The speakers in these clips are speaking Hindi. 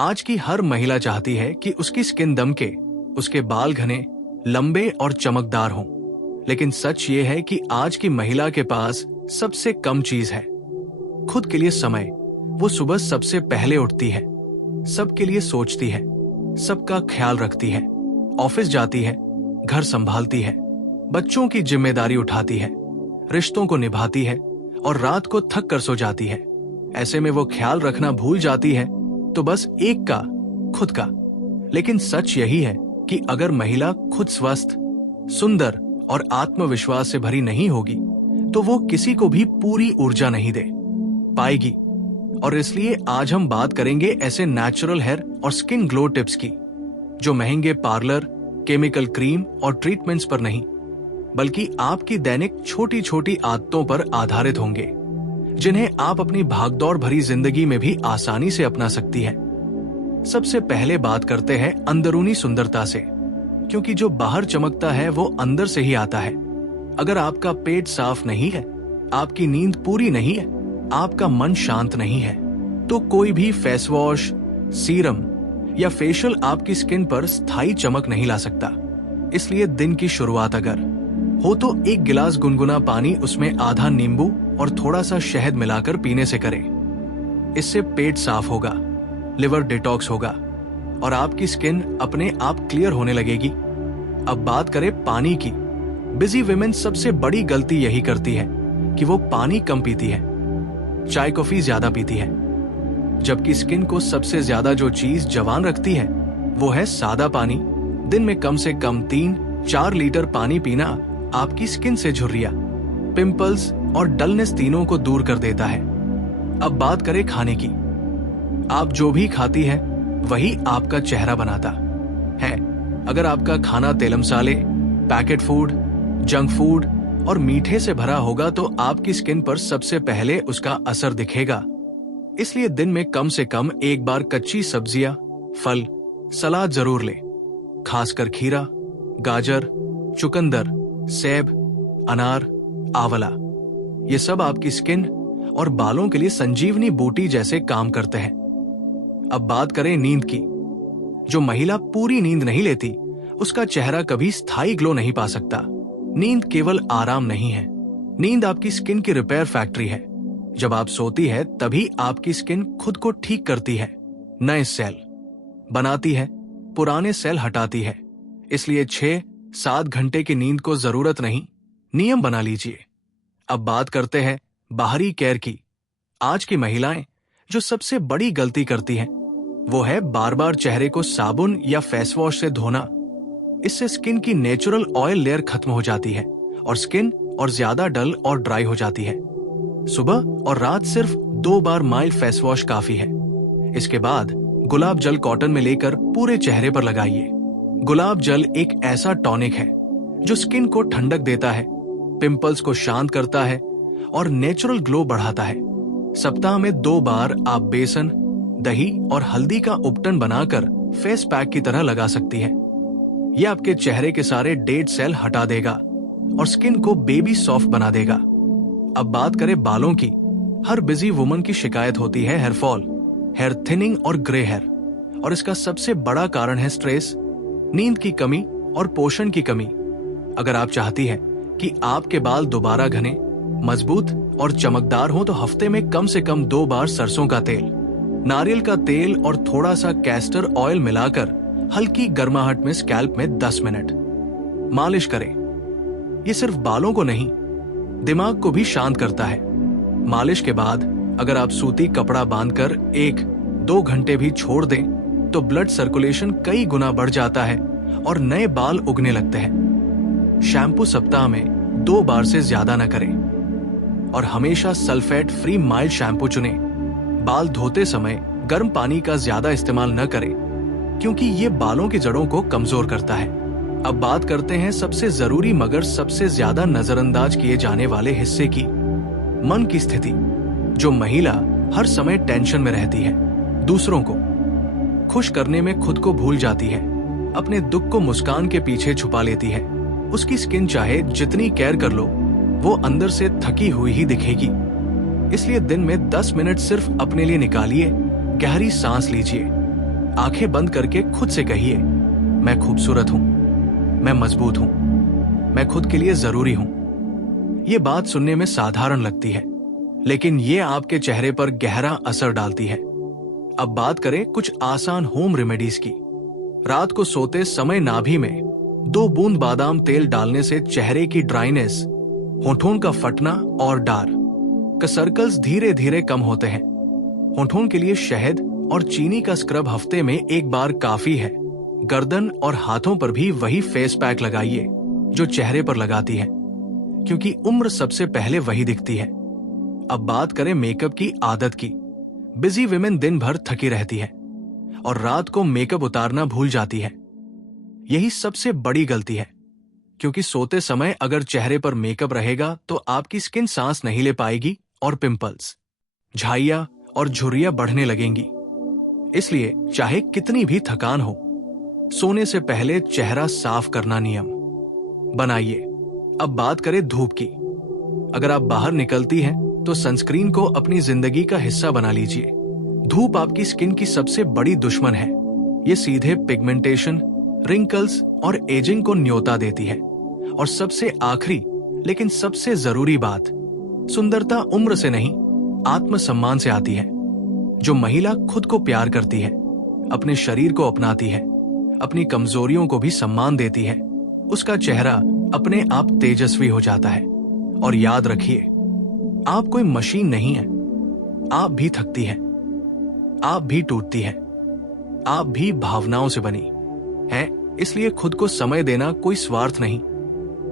आज की हर महिला चाहती है कि उसकी स्किन दमके, उसके बाल घने, लंबे और चमकदार हों। लेकिन सच ये है कि आज की महिला के पास सबसे कम चीज है, खुद के लिए समय। वो सुबह सबसे पहले उठती है, सबके लिए सोचती है, सबका ख्याल रखती है, ऑफिस जाती है, घर संभालती है, बच्चों की जिम्मेदारी उठाती है, रिश्तों को निभाती है और रात को थक कर सो जाती है। ऐसे में वो ख्याल रखना भूल जाती है तो बस एक का, खुद का। लेकिन सच यही है कि अगर महिला खुद स्वस्थ, सुंदर और आत्मविश्वास से भरी नहीं होगी तो वो किसी को भी पूरी ऊर्जा नहीं दे पाएगी। और इसलिए आज हम बात करेंगे ऐसे नेचुरल हेयर और स्किन ग्लो टिप्स की, जो महंगे पार्लर, केमिकल क्रीम और ट्रीटमेंट्स पर नहीं, बल्कि आपकी दैनिक छोटी छोटी आदतों पर आधारित होंगे, जिन्हें आप अपनी भागदौड़ भरी जिंदगी में भी आसानी से अपना सकती हैं। सबसे पहले बात करते हैं अंदरूनी सुंदरता से, क्योंकि जो बाहर चमकता है वो अंदर से ही आता है। अगर आपका पेट साफ नहीं है, आपकी नींद पूरी नहीं है, आपका मन शांत नहीं है, तो कोई भी फेस वॉश, सीरम या फेशियल आपकी स्किन पर स्थायी चमक नहीं ला सकता। इसलिए दिन की शुरुआत अगर हो तो एक गिलास गुनगुना पानी, उसमें आधा नींबू और थोड़ा सा शहद मिलाकर पीने से करें। इससे पेट साफ होगा, लिवर डिटॉक्स होगा और आपकी स्किन अपने आप क्लियर होने लगेगी। अब बात करें पानी की। बिजी विमेन सबसे बड़ी गलती यही करती है कि वो पानी कम पीती है, चाय कॉफी ज्यादा पीती है, जबकि स्किन को सबसे ज्यादा जो चीज जवान रखती है वो है सादा पानी। दिन में कम से कम 3-4 लीटर पानी पीना आपकी स्किन से झुर्रियां, पिंपल्स और डलनेस तीनों को दूर कर देता है। अब बात करें खाने की। आप जो भी खाती है वही आपका चेहरा बनाता है। अगर आपका खाना तेल मसाले, पैकेट फूड, जंक फूड और मीठे से भरा होगा तो आपकी स्किन पर सबसे पहले उसका असर दिखेगा। इसलिए दिन में कम से कम एक बार कच्ची सब्जियां, फल, सलाद जरूर ले, खासकर खीरा, गाजर, चुकंदर, सेब, अनार, आंवला। ये सब आपकी स्किन और बालों के लिए संजीवनी बूटी जैसे काम करते हैं। अब बात करें नींद की। जो महिला पूरी नींद नहीं लेती उसका चेहरा कभी स्थायी ग्लो नहीं पा सकता। नींद केवल आराम नहीं है, नींद आपकी स्किन की रिपेयर फैक्ट्री है। जब आप सोती है तभी आपकी स्किन खुद को ठीक करती है, नए सेल बनाती है, पुराने सेल हटाती है। इसलिए 6-7 घंटे की नींद को जरूरत नहीं, नियम बना लीजिए। अब बात करते हैं बाहरी केयर की। आज की महिलाएं जो सबसे बड़ी गलती करती हैं वो है बार बार चेहरे को साबुन या फेस वॉश से धोना। इससे स्किन की नेचुरल ऑयल लेयर खत्म हो जाती है और स्किन और ज्यादा डल और ड्राई हो जाती है। सुबह और रात सिर्फ 2 बार माइल्ड फेस वॉश काफी है। इसके बाद गुलाब जल कॉटन में लेकर पूरे चेहरे पर लगाइए। गुलाब जल एक ऐसा टॉनिक है जो स्किन को ठंडक देता है, पिंपल्स को शांत करता है और नेचुरल ग्लो बढ़ाता है। सप्ताह में 2 बार आप बेसन, दही और हल्दी का उपटन बनाकर फेस पैक की तरह लगा सकती है। यह आपके चेहरे के सारे डेड सेल हटा देगा और स्किन को बेबी सॉफ्ट बना देगा। अब बात करें बालों की। हर बिजी वुमन की शिकायत होती है हेयर फॉल, हेयर थिनिंग और ग्रे हेयर, और इसका सबसे बड़ा कारण है स्ट्रेस, नींद की कमी और पोषण की कमी। अगर आप चाहती है कि आपके बाल दोबारा घने, मजबूत और चमकदार हो तो हफ्ते में कम से कम 2 बार सरसों का तेल, नारियल का तेल और थोड़ा सा कैस्टर ऑयल मिलाकर हल्की गर्माहट में स्कैल्प में 10 मिनट मालिश करें। ये सिर्फ बालों को नहीं, दिमाग को भी शांत करता है। मालिश के बाद अगर आप सूती कपड़ा बांधकर 1-2 घंटे भी छोड़ दें तो ब्लड सर्कुलेशन कई गुना बढ़ जाता है और नए बाल उगने लगते हैं। शैम्पू सप्ताह में 2 बार से ज्यादा न करें और हमेशा सल्फेट फ्री माइल्ड शैम्पू चुनें। बाल धोते समय गर्म पानी का ज्यादा इस्तेमाल न करें क्योंकि ये बालों की जड़ों को कमजोर करता है। अब बात करते हैं सबसे जरूरी मगर सबसे ज्यादा नजरअंदाज किए जाने वाले हिस्से की, मन की स्थिति। जो महिला हर समय टेंशन में रहती है, दूसरों को खुश करने में खुद को भूल जाती है, अपने दुख को मुस्कान के पीछे छुपा लेती है, उसकी स्किन चाहे जितनी केयर कर लो वो अंदर से थकी हुई ही दिखेगी। इसलिए दिन में 10 मिनट सिर्फ अपने लिए निकालिए, गहरी सांस लीजिए, आंखें बंद करके खुद से कहिए, मैं खूबसूरत हूं, मैं मजबूत हूं, मैं खुद के लिए जरूरी हूं। ये बात सुनने में साधारण लगती है, लेकिन ये आपके चेहरे पर गहरा असर डालती है। अब बात करें कुछ आसान होम रेमेडीज की। रात को सोते समय नाभि में 2 बूंद बादाम तेल डालने से चेहरे की ड्राइनेस, होठों का फटना और डार्क सर्कल्स धीरे धीरे कम होते हैं। होठों के लिए शहद और चीनी का स्क्रब हफ्ते में 1 बार काफी है। गर्दन और हाथों पर भी वही फेस पैक लगाइए जो चेहरे पर लगाती है, क्योंकि उम्र सबसे पहले वही दिखती है। अब बात करें मेकअप की आदत की। बिजी विमेन दिन भर थकी रहती है और रात को मेकअप उतारना भूल जाती है। यही सबसे बड़ी गलती है, क्योंकि सोते समय अगर चेहरे पर मेकअप रहेगा तो आपकी स्किन सांस नहीं ले पाएगी और पिंपल्स, झाइयां और झुर्रियां बढ़ने लगेंगी। इसलिए चाहे कितनी भी थकान हो, सोने से पहले चेहरा साफ करना नियम बनाइए। अब बात करें धूप की। अगर आप बाहर निकलती हैं तो सनस्क्रीन को अपनी जिंदगी का हिस्सा बना लीजिए। धूप आपकी स्किन की सबसे बड़ी दुश्मन है। ये सीधे पिगमेंटेशन, रिंकल्स और एजिंग को न्योता देती है। और सबसे आखिरी लेकिन सबसे जरूरी बात, सुंदरता उम्र से नहीं, आत्मसम्मान से आती है। जो महिला खुद को प्यार करती है, अपने शरीर को अपनाती है, अपनी कमजोरियों को भी सम्मान देती है, उसका चेहरा अपने आप तेजस्वी हो जाता है। और याद रखिए, आप कोई मशीन नहीं है। आप भी थकती हैं, आप भी टूटती हैं, आप भी भावनाओं से बनी हैं। इसलिए खुद को समय देना कोई स्वार्थ नहीं,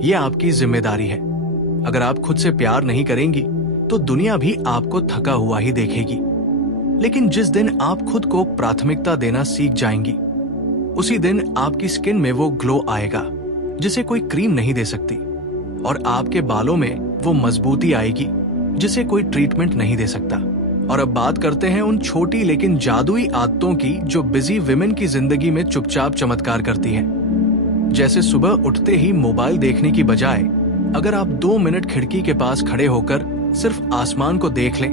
यह आपकी जिम्मेदारी है। अगर आप खुद से प्यार नहीं करेंगी तो दुनिया भी आपको थका हुआ ही देखेगी। लेकिन जिस दिन आप खुद को प्राथमिकता देना सीख जाएंगी, उसी दिन आपकी स्किन में वो ग्लो आएगा जिसे कोई क्रीम नहीं दे सकती, और आपके बालों में वो मजबूती आएगी जिसे कोई ट्रीटमेंट नहीं दे सकता। और अब बात करते हैं उन छोटी लेकिन जादुई आदतों की जो बिजी विमेन की जिंदगी में चुपचाप चमत्कार करती हैं। जैसे सुबह उठते ही मोबाइल देखने की बजाय अगर आप 2 मिनट खिड़की के पास खड़े होकर सिर्फ आसमान को देख लें,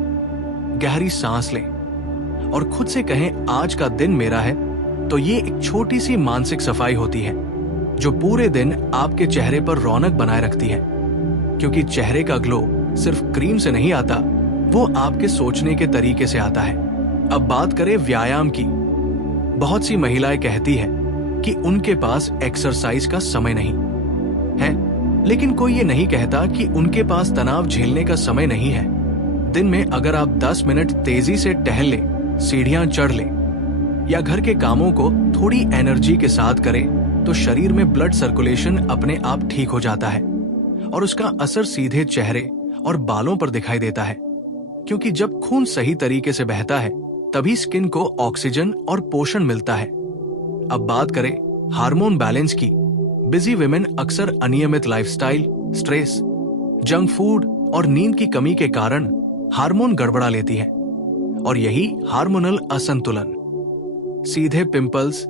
गहरी सांस लें और खुद से कहें आज का दिन मेरा है, तो ये एक छोटी सी मानसिक सफाई होती है जो पूरे दिन आपके चेहरे पर रौनक बनाए रखती है। क्योंकि चेहरे का ग्लो सिर्फ क्रीम से नहीं आता, वो आपके सोचने के तरीके से आता है। अब बात करें व्यायाम की। बहुत सी महिलाएं कहती है कि उनके पास एक्सरसाइज का समय नहीं है, लेकिन कोई ये नहीं कहता कि उनके पास तनाव झेलने का समय नहीं है। दिन में अगर आप 10 मिनट तेजी से टहल लें, सीढ़ियां चढ़ लें या घर के कामों को थोड़ी एनर्जी के साथ करें, तो शरीर में ब्लड सर्कुलेशन अपने आप ठीक हो जाता है और उसका असर सीधे चेहरे और बालों पर दिखाई देता है। क्योंकि जब खून सही तरीके से बहता है, तभी स्किन को ऑक्सीजन और पोषण मिलता है। अब बात करें हार्मोन बैलेंस की। बिजी विमेन अक्सर अनियमित लाइफस्टाइल, स्ट्रेस, जंक फूड और नींद की कमी के कारण हार्मोन गड़बड़ा लेती है, और यही हार्मोनल असंतुलन सीधे पिंपल्स,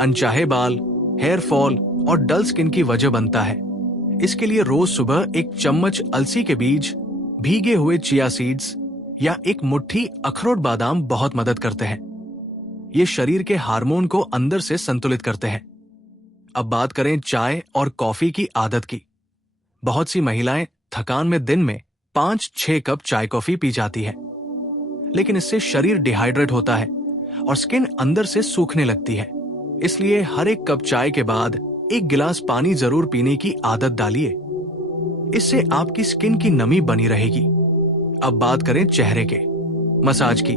अनचाहे बाल, हेयर फॉल और डल स्किन की वजह बनता है। इसके लिए रोज सुबह 1 चम्मच अलसी के बीज, भीगे हुए चिया सीड्स या 1 मुट्ठी अखरोट बादाम बहुत मदद करते हैं। ये शरीर के हार्मोन को अंदर से संतुलित करते हैं। अब बात करें चाय और कॉफी की आदत की। बहुत सी महिलाएं थकान में दिन में 5-6 कप चाय कॉफी पी जाती है, लेकिन इससे शरीर डिहाइड्रेट होता है और स्किन अंदर से सूखने लगती है। इसलिए हर 1 कप चाय के बाद 1 गिलास पानी जरूर पीने की आदत डालिए। इससे आपकी स्किन की नमी बनी रहेगी। अब बात करें चेहरे के मसाज की।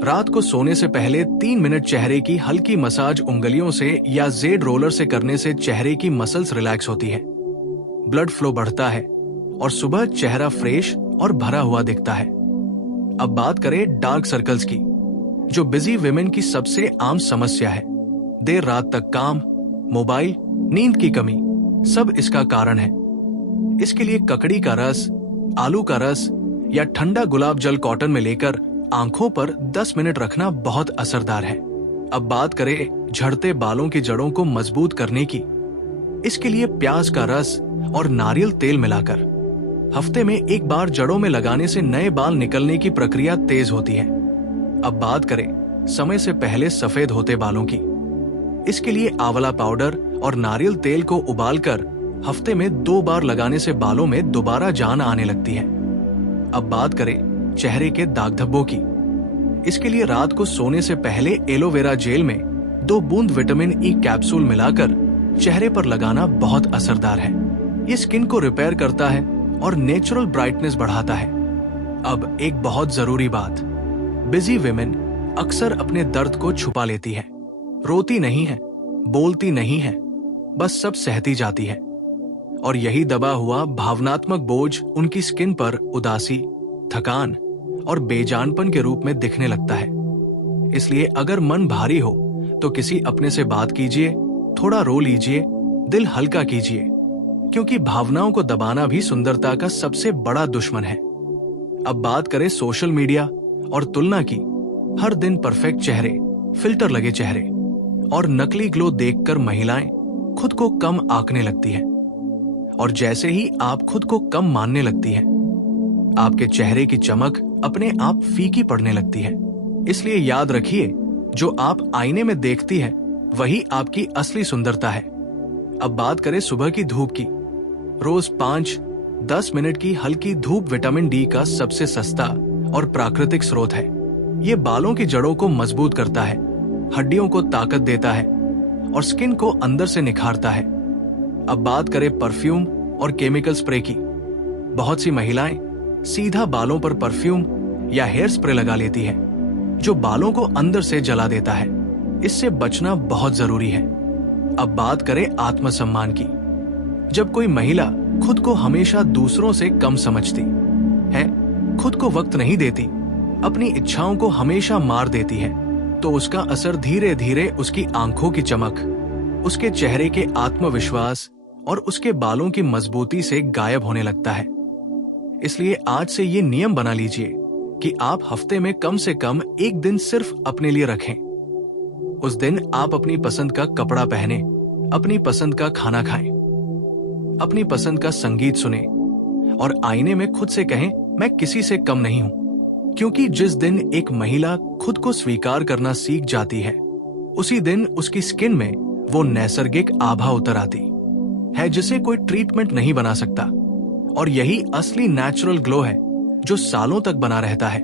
रात को सोने से पहले 3 मिनट चेहरे की हल्की मसाज उंगलियों से या जेड रोलर से करने से चेहरे की मसल्स रिलैक्स होती है, ब्लड फ्लो बढ़ता है और सुबह चेहरा फ्रेश और भरा हुआ दिखता है। अब बात करें डार्क सर्कल्स की, जो बिजी विमेन की सबसे आम समस्या है। देर रात तक काम, मोबाइल, नींद की कमी, सब इसका कारण है। इसके लिए ककड़ी का रस, आलू का रस या ठंडा गुलाब जल कॉटन में लेकर आंखों पर 10 मिनट रखना बहुत असरदार है। अब बात करें झड़ते बालों की जड़ों को मजबूत करने की। इसके लिए प्याज का रस और नारियल तेल मिलाकर हफ्ते में 1 बार जड़ों में लगाने से नए बाल निकलने की प्रक्रिया तेज होती है। अब बात करें समय से पहले सफेद होते बालों की। इसके लिए आंवला पाउडर और नारियल तेल को उबालकर हफ्ते में 2 बार लगाने से बालों में दोबारा जान आने लगती है। अब बात करें चेहरे के दाग धब्बों की। इसके लिए रात को सोने से पहले एलोवेरा जेल में 2 बूंद विटामिन ई कैप्सूल मिलाकर चेहरे पर लगाना बहुत असरदार है। ये स्किन को रिपेयर करता है और नेचुरल ब्राइटनेस बढ़ाता है। अब एक बहुत जरूरी बात, बिजी विमेन अक्सर अपने दर्द को छुपा लेती है, रोती नहीं है, बोलती नहीं है, बस सब सहती जाती है और यही दबा हुआ भावनात्मक बोझ उनकी स्किन पर उदासी, थकान और बेजानपन के रूप में दिखने लगता है। इसलिए अगर मन भारी हो तो किसी अपने से बात कीजिए, थोड़ा रो लीजिए, दिल हल्का कीजिए, क्योंकि भावनाओं को दबाना भी सुंदरता का सबसे बड़ा दुश्मन है। अब बात करें सोशल मीडिया और तुलना की। हर दिन परफेक्ट चेहरे, फिल्टर लगे चेहरे और नकली ग्लो देखकर महिलाएं खुद को कम आंकने लगती हैं। और जैसे ही आप खुद को कम मानने लगती हैं, आपके चेहरे की चमक अपने आप फीकी पड़ने लगती है। इसलिए याद रखिए, जो आप आईने में देखती हैं वही आपकी असली सुंदरता है। अब बात करें सुबह की धूप की। रोज 5-10 मिनट की हल्की धूप विटामिन डी का सबसे सस्ता और प्राकृतिक स्रोत है। ये बालों की जड़ों को मजबूत करता है, हड्डियों को ताकत देता है और स्किन को अंदर से निखारता है। अब बात करें परफ्यूम और केमिकल स्प्रे की। बहुत सी महिलाएं सीधा बालों पर परफ्यूम या हेयर स्प्रे लगा लेती है, जो बालों को अंदर से जला देता है। इससे बचना बहुत जरूरी है। अब बात करें आत्मसम्मान की। जब कोई महिला खुद को हमेशा दूसरों से कम समझती है, खुद को वक्त नहीं देती, अपनी इच्छाओं को हमेशा मार देती है, तो उसका असर धीरे धीरे उसकी आंखों की चमक, उसके चेहरे के आत्मविश्वास और उसके बालों की मजबूती से गायब होने लगता है। इसलिए आज से ये नियम बना लीजिए कि आप हफ्ते में कम से कम 1 दिन सिर्फ अपने लिए रखें। उस दिन आप अपनी पसंद का कपड़ा पहने, अपनी पसंद का खाना खाएं, अपनी पसंद का संगीत सुने और आईने में खुद से कहें, मैं किसी से कम नहीं हूं। क्योंकि जिस दिन एक महिला खुद को स्वीकार करना सीख जाती है, उसी दिन उसकी स्किन में वो नैसर्गिक आभा उतर आती है जिसे कोई ट्रीटमेंट नहीं बना सकता। और यही असली नेचुरल ग्लो है जो सालों तक बना रहता है।